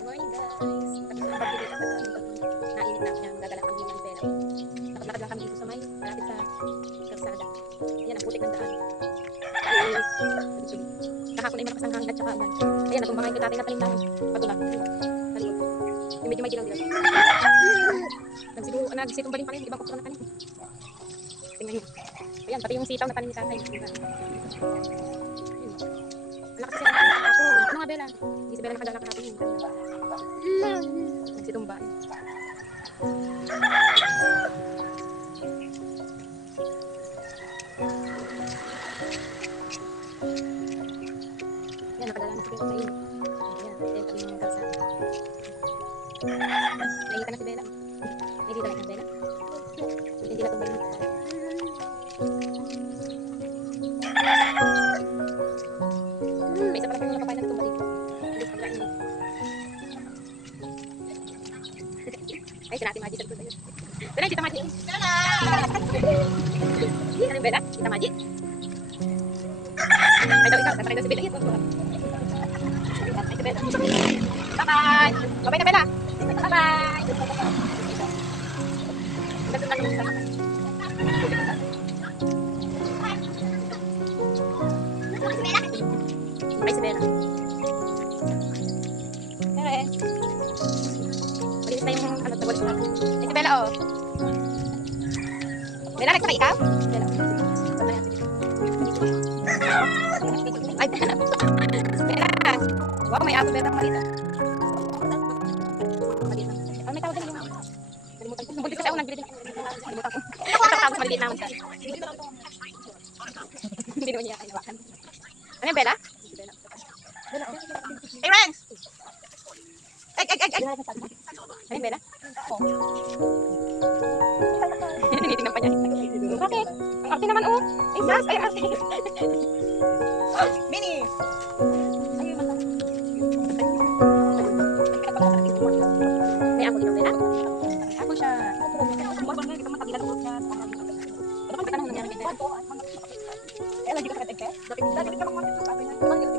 Morning guys! Tapos ang pagdili at nainit na niya. Magagala kami ng pera. Lakad-lakad lang kami dito sa may malapit sa kalsada. Ayan ang putik ng daan. Kahapon ay malakas ang hanggat tsaka ulan. Ayan natumbangay ko dati na tanim namin. Pag-ulan. Yung medyo may dilaw-dilaw. Nagsitong ba din pa rin ibang okra na tanim. Tingnan nyo. Ayan pati yung sitaw na tanim ni tatay. Ang lakas siya. Ano nga Bella? Hindi si Bella nakagala kahapon yun. Nagsitumba. Yan, nakadala na si Bella sa inyo. Yan, yan tabi ng kalsada. Nainita na si Bella. Nainita na si Bella. Hindi na tumba yun. May isa pala kung nakapay na tumba dito. Hindi pa kain. Ay, si Nati Maji sa tuloy. Tara, Tita Maji. Tara! Ano yung Bella? Tita Maji? Ay, daw ikaw. Tatry daw si Bella. Ay, si Bella. Bye-bye! Bye-bye na, Bella! Bye-bye! Ganda na yung sama. Bye, si Bella. Tara, eh. Malinis na yung ano, tawalis natin. Ay, si Bella, oh. Bella, nagsakay ikaw? Bella. Ay, Bella. Bella. Wow, may aso Bella malita. Ano may tawag din yung... Nalimutan ko. Buntis kasi ako nagbili din. Nalimutan ko. Ako ang tawag sa maliliit naman siya. Hindi naman niya kainawakan. Ano yung Bella? Bella, oh. Hey, Renz! Egg! Ano yung Bella? Tinitingnan pa niya. Bakit? Ang arte naman, oh. Ay, sus! Ay, arte. Mini! Ay, mata. May apple dito, Bella? May apple siya. Ito matagilan ulit niya. Ito kang tanong nangyari, Bella. Eh, lagi ka sa kategke? Dati ka lang matik sa sabi na. Ano yung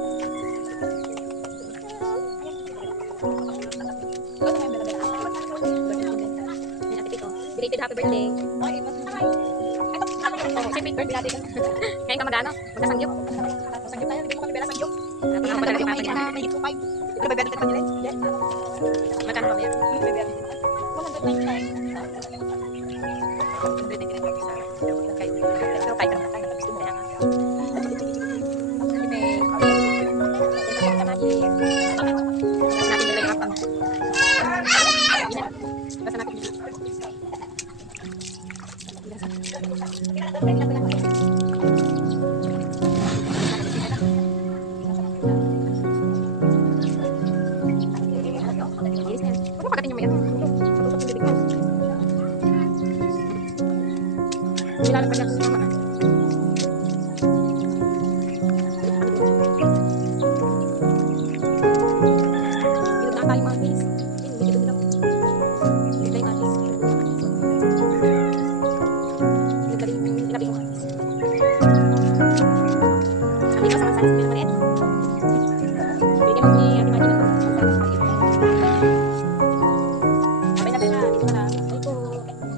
belated happy birthday. Ay, siyempre, birthday natin. Ngayon ka mag-ano? Magkasangyop. Masangyop tayo. Hindi mo kami pera sangyop. Ang padala ni Papa niya. May 2.5. Ano ba gano'n pa nila? Magkano ba yan? 199.